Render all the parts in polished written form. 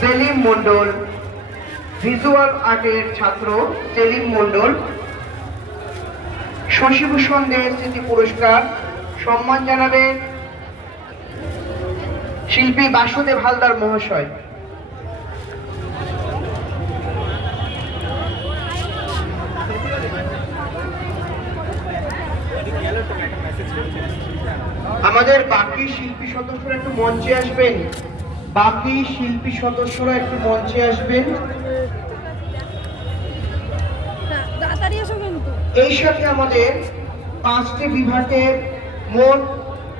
Selim Mondal, visual আর্টের ছাত্র সেলিম মন্ডল। শশীভূষণ দে স্মৃতি পুরস্কার সম্মান জানাবেন শিল্পী বাসুদেব হালদার মহাশয়। আমাদের বাকি শিল্পী সদস্যরা একটু মঞ্চে আসবেন, এই সাথে আমাদের 5টি বিভাগের মোট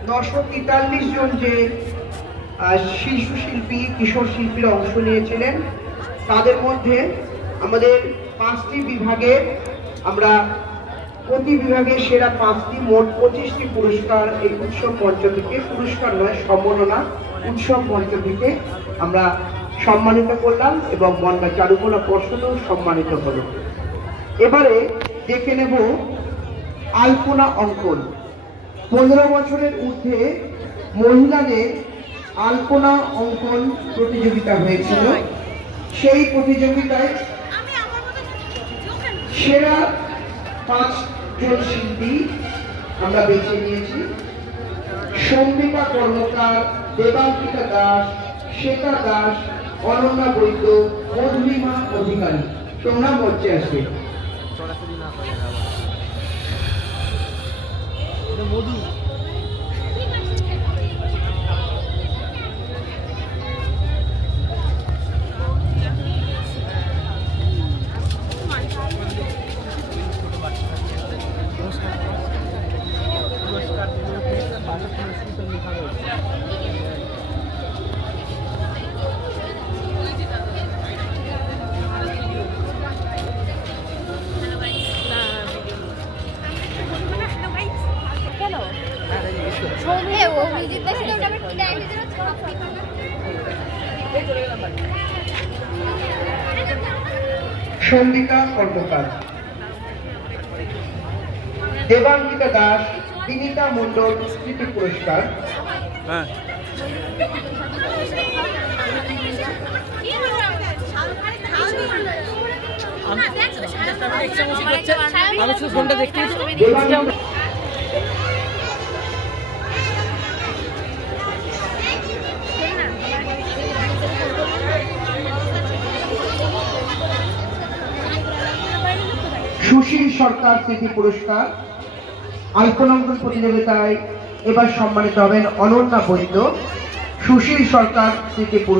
943 জন যে শিশু শিল্পী কিশোর শিল্পীরা অংশ নিয়েছিলেন, তাদের মধ্যে আমাদের 5টি বিভাগে আমরা প্রতি বিভাগে সেরা 5টি মোট 25টি পুরস্কার এই উৎসব মঞ্চ থেকে, পুরস্কার নয় সম্মাননা, উৎসব মঞ্চ থেকে আমরা সম্মানিত করলাম এবং বন্যা চারুকলা পর্ষদও সম্মানিত হলো। এবারে দেখে নেব আলপনা অঙ্কন। 15 বছরের ঊর্ধ্বে মহিলাদের আলপনা অঙ্কন প্রতিযোগিতা হয়েছিল। সেই প্রতিযোগিতায় সেরা 5 জন শিল্পী আমরা বেছে নিয়েছি। সম্বিকা কর্মকার, দেবাঙ্কিতা দাস, শ্বেতা দাস, অনন্যা বৈদ্য, মধুরিমা অধিকারী। তোমরা মঞ্চে আসবে। সম্বিকা কর্মকার, দেবাঙ্কিতা দাস, বিনীতা মন্ডল স্মৃতি পুরস্কার। সুশীল সরকার স্মৃতি পুরস্কার আলপনাঙ্কন প্রতিযোগিতায় এবার সম্মানিত হবেন অনন্যা বৈদ্য। সুশীল সরকার স্মৃতি পুরস্কার।